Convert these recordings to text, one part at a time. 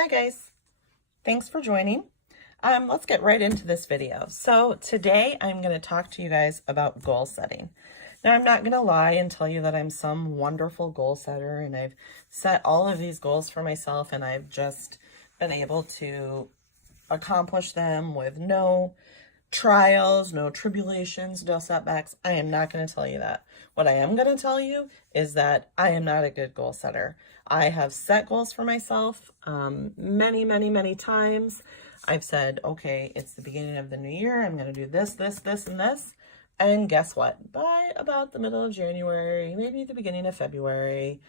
Hi guys, thanks for joining. Let's get right into this video. So today I'm going to talk to you guys about goal setting. Now I'm not going to lie and tell you that I'm some wonderful goal setter and I've set all of these goals for myself and I've just been able to accomplish them with no trials, no tribulations, no setbacks. I am not going to tell you that. What I am going to tell you is that I am not a good goal setter. I have set goals for myself many times. I've said, okay, it's the beginning of the new year. I'm going to do this, and this. And guess what? By about the middle of January, maybe the beginning of February,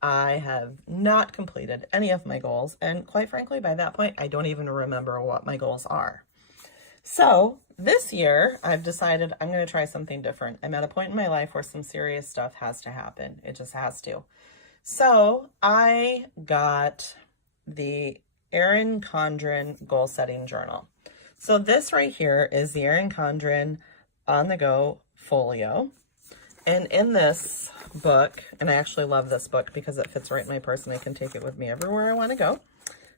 I have not completed any of my goals. And quite frankly, by that point, I don't even remember what my goals are. So this year, I've decided I'm going to try something different. I'm at a point in my life where some serious stuff has to happen. It just has to. So I got the Erin Condren Goal Setting Journal. So this right here is the Erin Condren On the Go Folio. And in this book, and I actually love this book because it fits right in my purse and I can take it with me everywhere I want to go.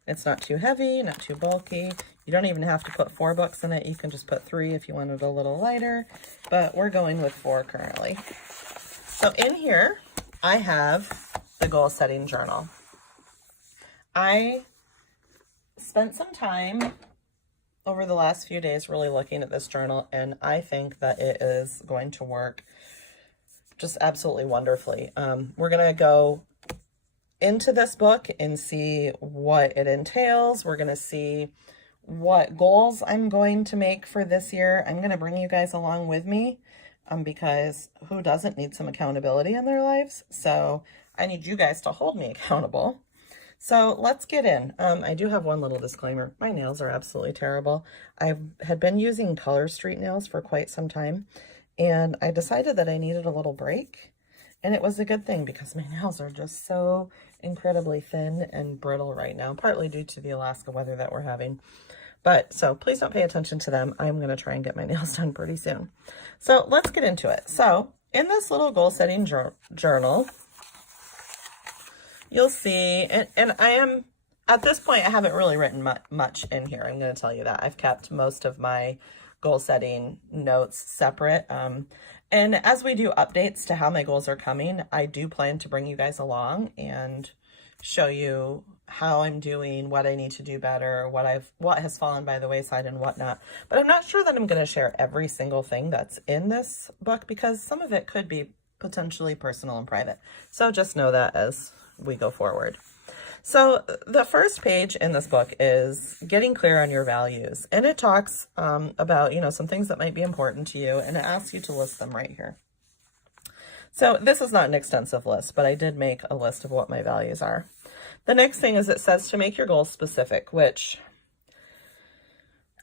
It's not too heavy, not too bulky. You don't even have to put 4 books in it. You can just put 3 if you want it a little lighter, but we're going with 4 currently. So in here, I have the goal setting journal. I spent some time over the last few days really looking at this journal, and I think that it is going to work just absolutely wonderfully. We're going to go into this book and see what it entails. We're going to see what goals I'm going to make for this year. I'm going to bring you guys along with me because who doesn't need some accountability in their lives? So I need you guys to hold me accountable. So let's get in. I do have one little disclaimer. My nails are absolutely terrible. I had been using Color Street nails for quite some time, and I decided that I needed a little break. And it was a good thing because my nails are just so incredibly thin and brittle right now, partly due to the Alaska weather that we're having. But so please don't pay attention to them. I'm going to try and get my nails done pretty soon. So let's get into it. So in this little goal setting journal, you'll see, and I am, at this point, I haven't really written much in here. I'm going to tell you that. I've kept most of my goal setting notes separate. And as we do updates to how my goals are coming, I do plan to bring you guys along and show you how I'm doing, what I need to do better, what has fallen by the wayside and whatnot. But I'm not sure that I'm going to share every single thing that's in this book because some of it could be potentially personal and private. So just know that as we go forward. So the first page in this book is getting clear on your values. And it talks about, some things that might be important to you, and it asks you to list them right here. So this is not an extensive list, but I did make a list of what my values are. The next thing is it says to make your goals specific, which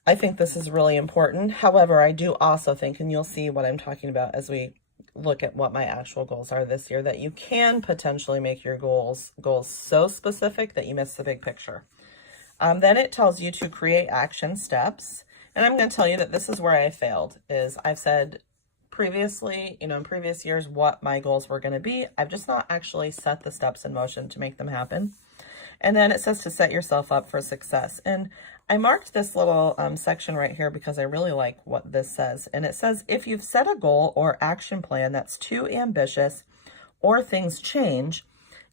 I think this is really important. However, I do also think, and you'll see what I'm talking about as we look at what my actual goals are this year, that you can potentially make your goals so specific that you miss the big picture. Then it tells you to create action steps. And I'm going to tell you that this is where I failed, is I've said previously, in previous years, what my goals were going to be. I've just not actually set the steps in motion to make them happen. And then it says to set yourself up for success. And I marked this little section right here because I really like what this says. And it says, if you've set a goal or action plan that's too ambitious or things change,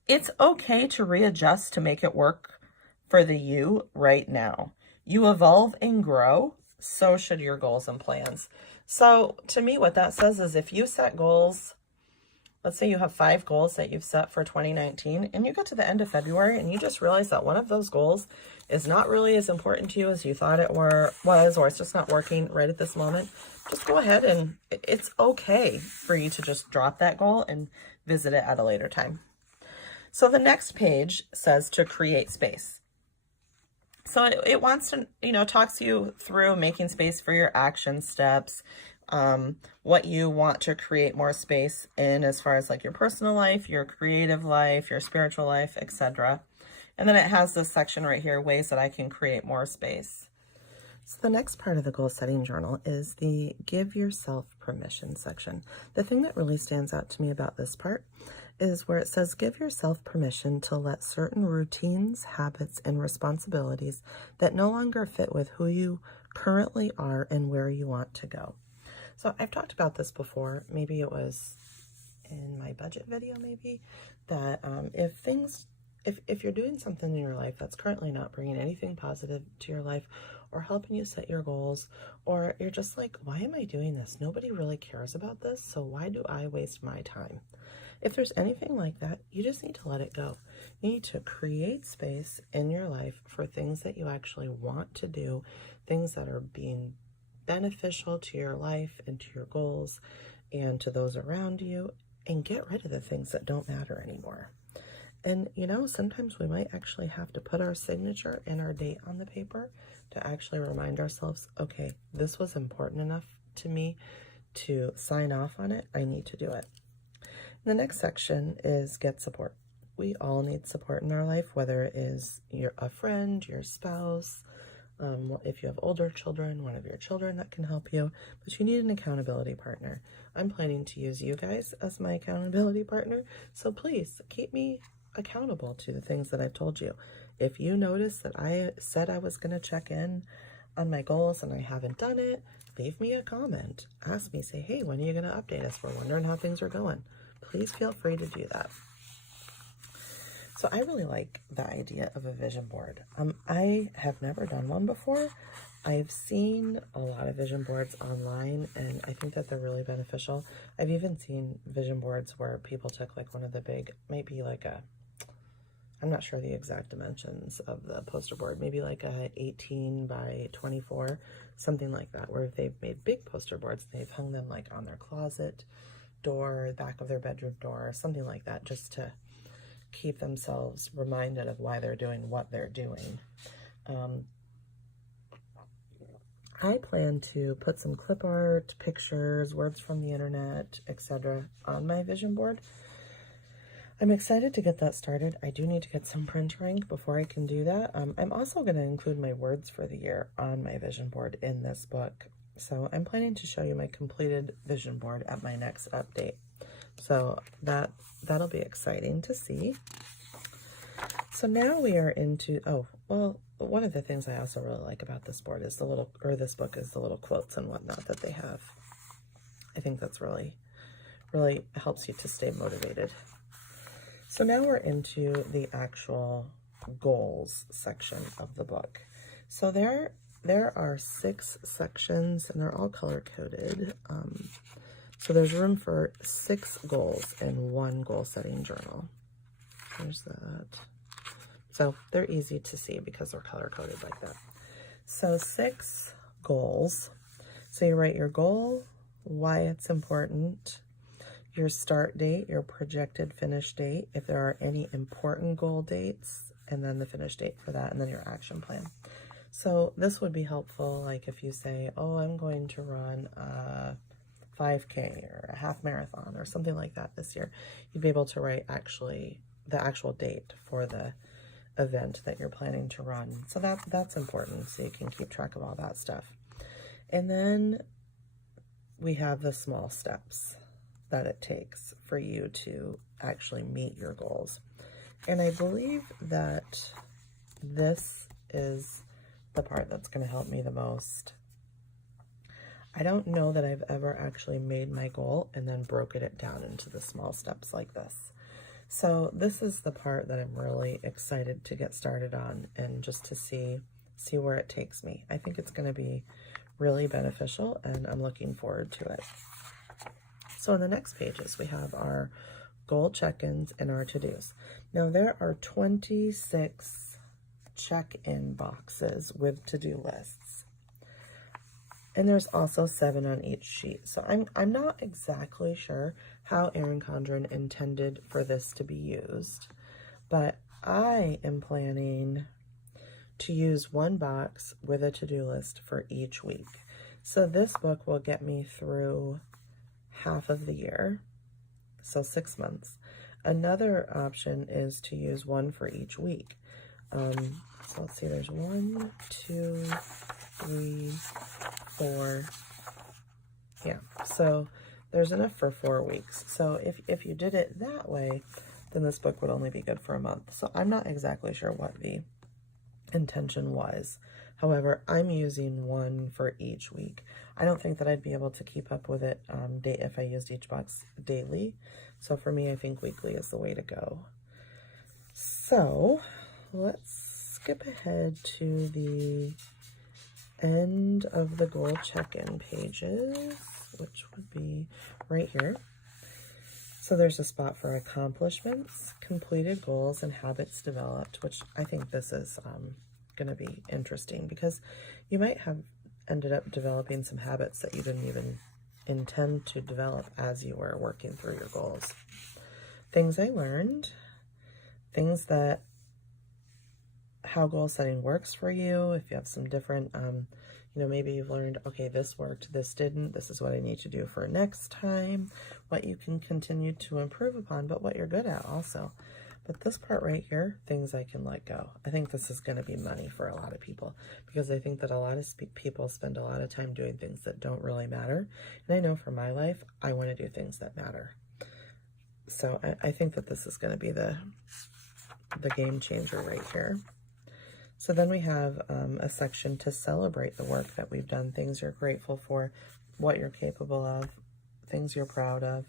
it's okay to readjust to make it work for the you right now. You evolve and grow, so should your goals and plans. So to me, what that says is if you set goals, let's say you have 5 goals that you've set for 2019 and you get to the end of February and you just realize that one of those goals is not really as important to you as you thought it was, or it's just not working right at this moment, just go ahead and it's okay for you to just drop that goal and visit it at a later time. So the next page says to create space. So it wants to, talks you through making space for your action steps, what you want to create more space in as far as like your personal life, your creative life, your spiritual life, etc. And then it has this section right here, ways that I can create more space. So the next part of the goal setting journal is the give yourself permission section. The thing that really stands out to me about this part is where it says, give yourself permission to let certain routines, habits, and responsibilities that no longer fit with who you currently are and where you want to go. So I've talked about this before. Maybe it was in my budget video, maybe, that if you're doing something in your life that's currently not bringing anything positive to your life or helping you set your goals, or you're just like, why am I doing this? Nobody really cares about this, so why do I waste my time? If there's anything like that, you just need to let it go. You need to create space in your life for things that you actually want to do, things that are being beneficial to your life and to your goals and to those around you, and get rid of the things that don't matter anymore. And you know, sometimes we might actually have to put our signature and our date on the paper to actually remind ourselves, okay, this was important enough to me to sign off on it. I need to do it. The next section is get support. We all need support in our life, whether it is a friend, your spouse, if you have older children, one of your children that can help you, but you need an accountability partner. I'm planning to use you guys as my accountability partner, so please keep me accountable to the things that I've told you. If you notice that I said I was going to check in on my goals and I haven't done it, leave me a comment. Ask me, say, hey, when are you going to update us? We're wondering how things are going. Please feel free to do that. So I really like the idea of a vision board. I have never done one before. I've seen a lot of vision boards online, and I think that they're really beneficial. I've even seen vision boards where people took like one of the big, maybe like I'm not sure the exact dimensions of the poster board, maybe like a 18 by 24, something like that, where they've made big poster boards. They've hung them like on their closet door, back of their bedroom door, something like that, just to keep themselves reminded of why they're doing what they're doing. I plan to put some clip art, pictures, words from the internet, etc. on my vision board. I'm excited to get that started. I do need to get some printer ink before I can do that. I'm also going to include my words for the year on my vision board in this book. So I'm planning to show you my completed vision board at my next update. So that'll be exciting to see. So now we are into, one of the things I also really like about this board is this book is the little quotes and whatnot that they have. I think that's really, really helps you to stay motivated. So now we're into the actual goals section of the book. So there are 6 sections and they're all color coded. So there's room for 6 goals in one goal setting journal. There's that. So they're easy to see because they're color coded like that. So 6 goals. So you write your goal, why it's important, your start date, your projected finish date, if there are any important goal dates, and then the finish date for that, and then your action plan. So this would be helpful, like if you say, oh, I'm going to run a 5K or a half marathon or something like that this year, you'd be able to write the actual date for the event that you're planning to run. So that's important, so you can keep track of all that stuff. And then we have the small steps that it takes for you to actually meet your goals. And I believe that this is the part that's going to help me the most. I don't know that I've ever actually made my goal and then broken it down into the small steps like this. So this is the part that I'm really excited to get started on and just to see where it takes me. I think it's going to be really beneficial and I'm looking forward to it. So in the next pages, we have our goal check-ins and our to-dos. Now there are 26 check-in boxes with to-do lists. And there's also 7 on each sheet. So I'm not exactly sure how Erin Condren intended for this to be used, but I am planning to use one box with a to-do list for each week. So this book will get me through half of the year, so 6 months. Another option is to use one for each week. So let's see, there's 1, 2, 3, 4. Yeah, so there's enough for 4 weeks. So if you did it that way, then this book would only be good for a month. So I'm not exactly sure what the intention was. However, I'm using one for each week. I don't think that I'd be able to keep up with it if I used each box daily. So for me, I think weekly is the way to go. So let's skip ahead to the end of the goal check-in pages, which would be right here. So there's a spot for accomplishments, completed goals, and habits developed, which I think this is going to be interesting because you might have ended up developing some habits that you didn't even intend to develop as you were working through your goals. Things I learned, things that, how goal setting works for you, if you have some different, maybe you've learned, okay, this worked, this didn't, this is what I need to do for next time, what you can continue to improve upon, but what you're good at also. But this part right here, things I can let go. I think this is going to be money for a lot of people because I think that a lot of people spend a lot of time doing things that don't really matter. And I know for my life, I want to do things that matter. So I think that this is going to be the game changer right here. So then we have a section to celebrate the work that we've done, things you're grateful for, what you're capable of, things you're proud of,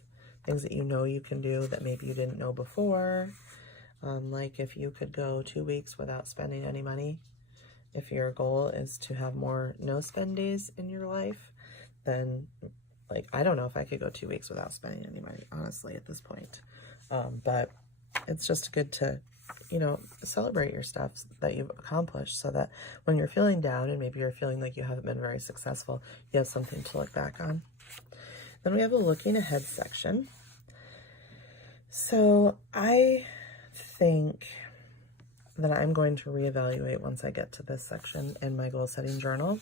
things that you know you can do that maybe you didn't know before. Like if you could go 2 weeks without spending any money, if your goal is to have more no-spend days in your life, then like, I don't know if I could go 2 weeks without spending any money, honestly, at this point. But it's just good to, celebrate your stuff that you've accomplished so that when you're feeling down and maybe you're feeling like you haven't been very successful, you have something to look back on. Then we have a looking ahead section. So I think that I'm going to reevaluate once I get to this section in my goal setting journal.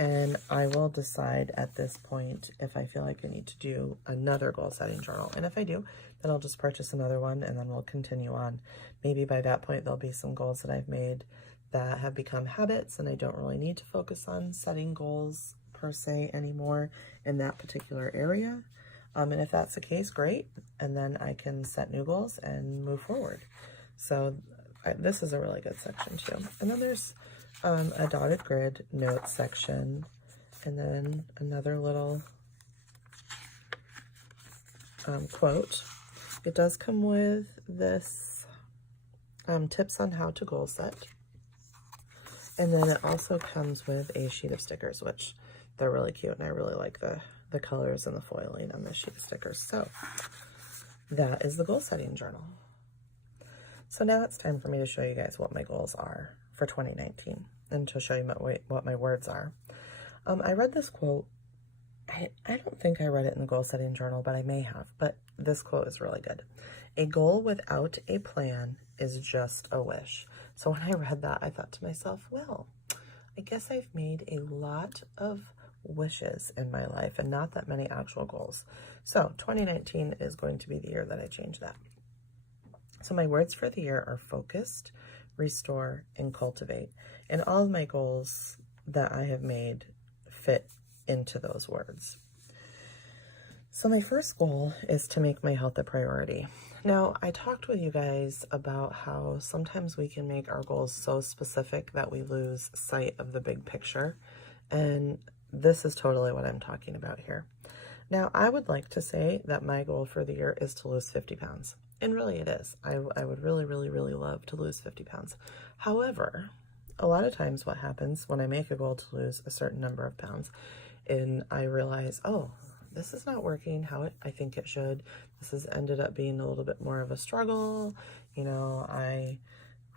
And I will decide at this point if I feel like I need to do another goal setting journal. And if I do, then I'll just purchase another one and then we'll continue on. Maybe by that point, there'll be some goals that I've made that have become habits and I don't really need to focus on setting goals per se anymore in that particular area. And if that's the case, great. And then I can set new goals and move forward. So this is a really good section too. And then there's a dotted grid notes section, and then another little quote. It does come with this tips on how to goal set, and then it also comes with a sheet of stickers, which they're really cute, and I really like the colors and the foiling on this sheet of stickers. So that is the goal setting journal. So now it's time for me to show you guys what my goals are for 2019 and to show you what my words are. I read this quote. I don't think I read it in the goal setting journal, but I may have. But this quote is really good. A goal without a plan is just a wish. So when I read that, I thought to myself, well, I guess I've made a lot of wishes in my life and not that many actual goals. So 2019 is going to be the year that I change that. So my words for the year are focused, restore, and cultivate. And all of my goals that I have made fit into those words. So my first goal is to make my health a priority. Now, I talked with you guys about how sometimes we can make our goals so specific that we lose sight of the big picture. And this is totally what I'm talking about here. Now, I would like to say that my goal for the year is to lose 50 pounds. And really it is. I would really, really, really love to lose 50 pounds. However, a lot of times what happens when I make a goal to lose a certain number of pounds and I realize, oh, this is not working how I think it should. This has ended up being a little bit more of a struggle. I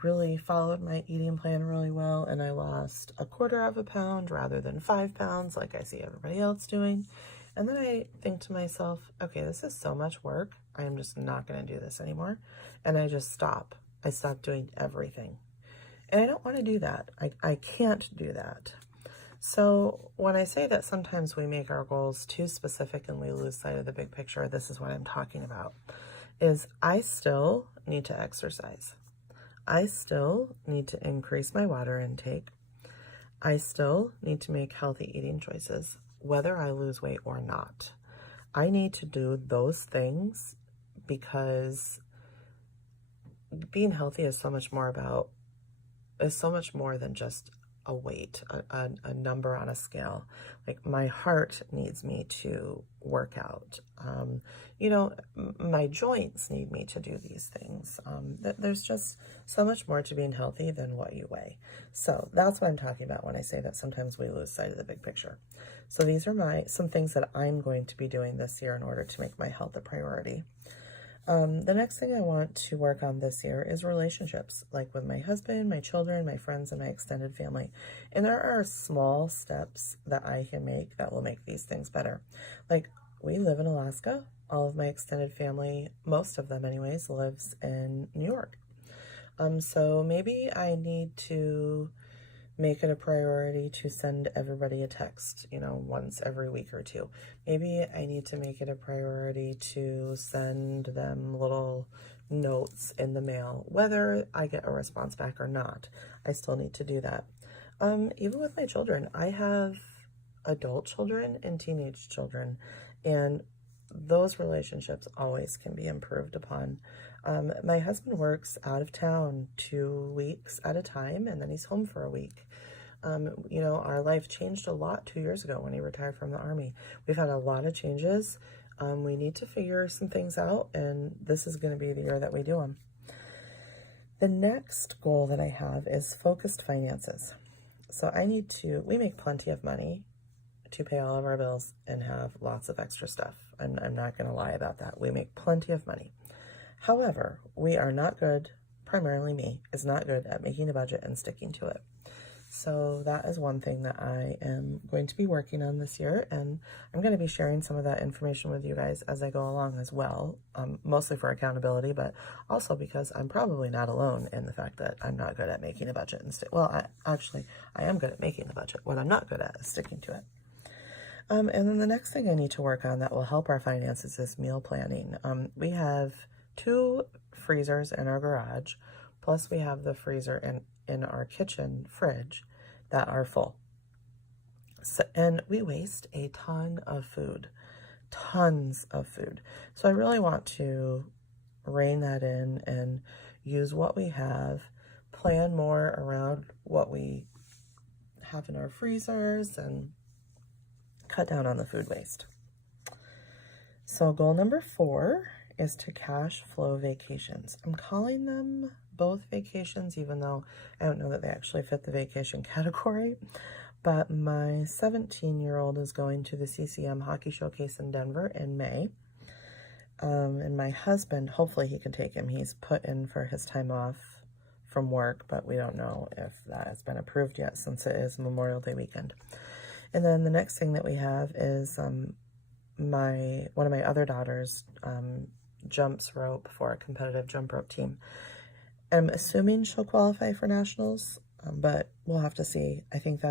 really followed my eating plan really well and I lost 1/4 pound rather than 5 pounds like I see everybody else doing. And then I think to myself, okay, this is so much work. I am just not going to do this anymore. And I just stop. I stop doing everything. And I don't want to do that. I can't do that. So when I say that sometimes we make our goals too specific and we lose sight of the big picture, this is what I'm talking about, is I still need to exercise. I still need to increase my water intake. I still need to make healthy eating choices, whether I lose weight or not. I need to do those things because being healthy is so much more than just a weight, a number on a scale. Like, my heart needs me to work out. My joints need me to do these things. There's just so much more to being healthy than what you weigh. So that's what I'm talking about when I say that sometimes we lose sight of the big picture. So these are some things that I'm going to be doing this year in order to make my health a priority. The next thing I want to work on this year is relationships, like with my husband, my children, my friends, and my extended family. And there are small steps that I can make that will make these things better. Like, we live in Alaska. All of my extended family, most of them anyways, lives in New York. So maybe I need to make it a priority to send everybody a text, once every week or two. Maybe I need to make it a priority to send them little notes in the mail, whether I get a response back or not. I still need to do that. Even with my children, I have adult children and teenage children, and those relationships always can be improved upon. My husband works out of town 2 weeks at a time, and then he's home for a week. Our life changed a lot 2 years ago when he retired from the Army. We've had a lot of changes. We need to figure some things out, and this is going to be the year that we do them. The next goal that I have is focused finances. So we make plenty of money to pay all of our bills and have lots of extra stuff. I'm not going to lie about that. We make plenty of money. However, we are not good, primarily me, is not good at making a budget and sticking to it. So that is one thing that I am going to be working on this year, and I'm going to be sharing some of that information with you guys as I go along as well, mostly for accountability, but also because I'm probably not alone in the fact that I'm not good at making a budget and I am good at making the budget. What I'm not good at is sticking to it. And then the next thing I need to work on that will help our finances is meal planning. We have 2 freezers in our garage, plus we have the freezer in our kitchen fridge that are full. So, and we waste a ton of food, tons of food. So I really want to rein that in and use what we have, plan more around what we have in our freezers, and cut down on the food waste. So goal number 4 is to cash flow vacations. I'm calling them both vacations, even though I don't know that they actually fit the vacation category. But my 17-year-old is going to the CCM Hockey Showcase in Denver in May. And my husband, hopefully he can take him. He's put in for his time off from work, but we don't know if that has been approved yet since it is Memorial Day weekend. And then the next thing that we have is one of my other daughters jumps rope for a competitive jump rope team. I'm assuming she'll qualify for nationals, but we'll have to see. I think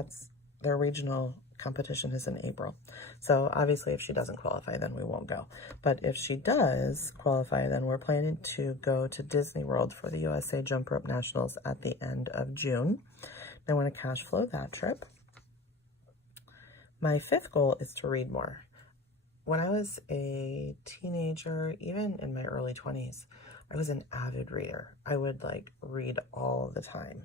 their regional competition is in April. So obviously if she doesn't qualify, then we won't go. But if she does qualify, then we're planning to go to Disney World for the USA Jump Rope Nationals at the end of June. I want to cash flow that trip. My 5th goal is to read more. When I was a teenager, even in my early 20s, I was an avid reader. I would read all the time.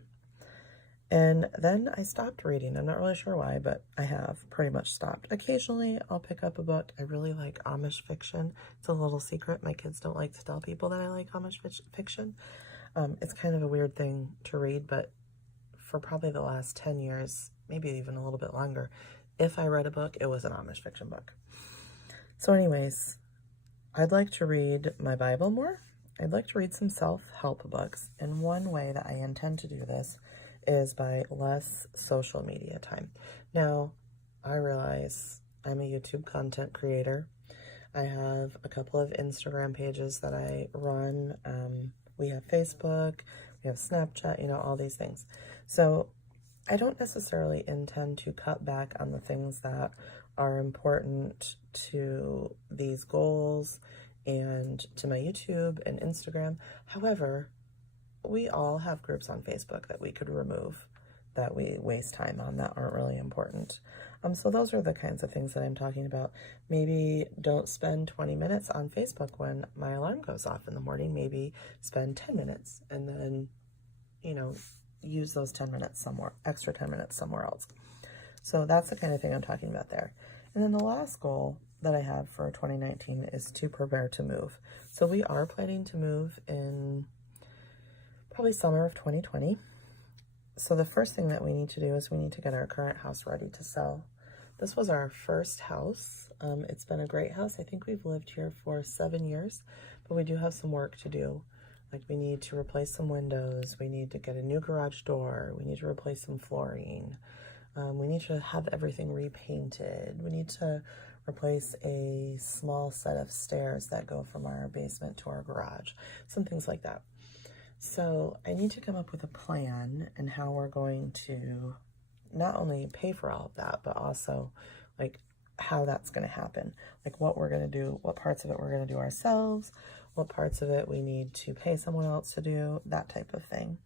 And then I stopped reading. I'm not really sure why, but I have pretty much stopped. Occasionally, I'll pick up a book. I really like Amish fiction. It's a little secret. My kids don't like to tell people that I like Amish fiction. It's kind of a weird thing to read, but for probably the last 10 years, maybe even a little bit longer, if I read a book, it was an Amish fiction book. So anyways, I'd like to read my Bible more. I'd like to read some self-help books. And one way that I intend to do this is by less social media time. Now, I realize I'm a YouTube content creator. I have a couple of Instagram pages that I run. We have Facebook, we have Snapchat, all these things. So I don't necessarily intend to cut back on the things that are important to these goals and to my YouTube and Instagram. However, we all have groups on Facebook that we could remove that we waste time on that aren't really important. So those are the kinds of things that I'm talking about. Maybe don't spend 20 minutes on Facebook when my alarm goes off in the morning. Maybe spend 10 minutes and then, you know, use those 10 minutes somewhere, extra 10 minutes somewhere else. So that's the kind of thing I'm talking about there. And then the last goal that I have for 2019 is to prepare to move. So we are planning to move in probably summer of 2020. So the first thing that we need to do is we need to get our current house ready to sell. This was our first house. It's been a great house. I think we've lived here for 7 years, but we do have some work to do. Like we need to replace some windows. We need to get a new garage door. We need to replace some flooring. We need to have everything repainted. We need to replace a small set of stairs that go from our basement to our garage. Some things like that. So I need to come up with a plan and how we're going to not only pay for all of that, but also like how that's going to happen, like what we're going to do, what parts of it we're going to do ourselves, what parts of it we need to pay someone else to do, that type of thing.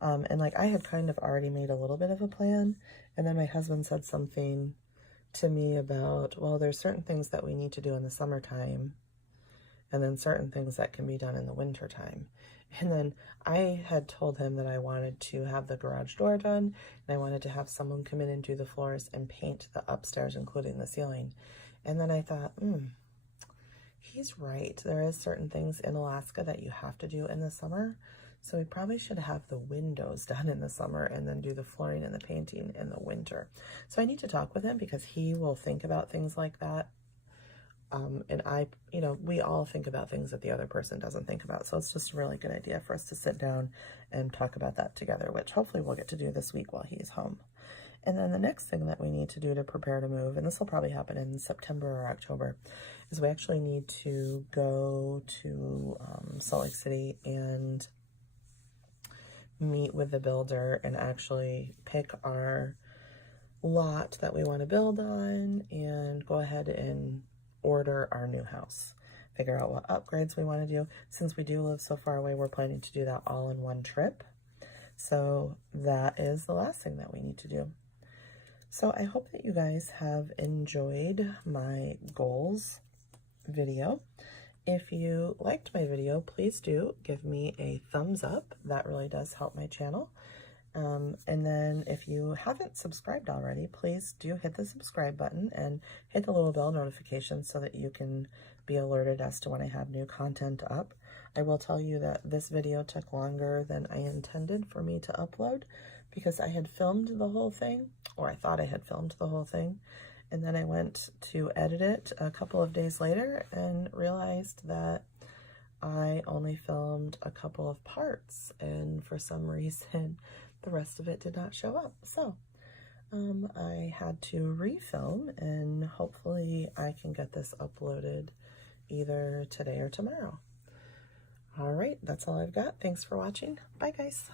And like I had kind of already made a little bit of a plan, and then my husband said something to me about, well, there's certain things that we need to do in the summertime and then certain things that can be done in the winter time. And then I had told him that I wanted to have the garage door done, and I wanted to have someone come in and do the floors and paint the upstairs, including the ceiling. And then I thought, he's right. There is certain things in Alaska that you have to do in the summer. So we probably should have the windows done in the summer and then do the flooring and the painting in the winter. So I need to talk with him because he will think about things like that. And I, you know, we all think about things that the other person doesn't think about. So it's just a really good idea for us to sit down and talk about that together, which hopefully we'll get to do this week while he's home. And then the next thing that we need to do to prepare to move, and this will probably happen in September or October, is we actually need to go to Salt Lake City and meet with the builder and actually pick our lot that we want to build on and go ahead and order our new house, figure out what upgrades we want to do. Since we do live so far away, we're planning to do that all in one trip. So that is the last thing that we need to do. So I hope that you guys have enjoyed my goals video. If you liked my video, please do give me a thumbs up. That really does help my channel. And then if you haven't subscribed already, please do hit the subscribe button and hit the little bell notification so that you can be alerted as to when I have new content up. I will tell you that this video took longer than I intended for me to upload because I had filmed the whole thing, or I thought I had filmed the whole thing. And then I went to edit it a couple of days later and realized that I only filmed a couple of parts, and for some reason the rest of it did not show up. So I had to refilm, and hopefully I can get this uploaded either today or tomorrow. All right, that's all I've got. Thanks for watching. Bye, guys.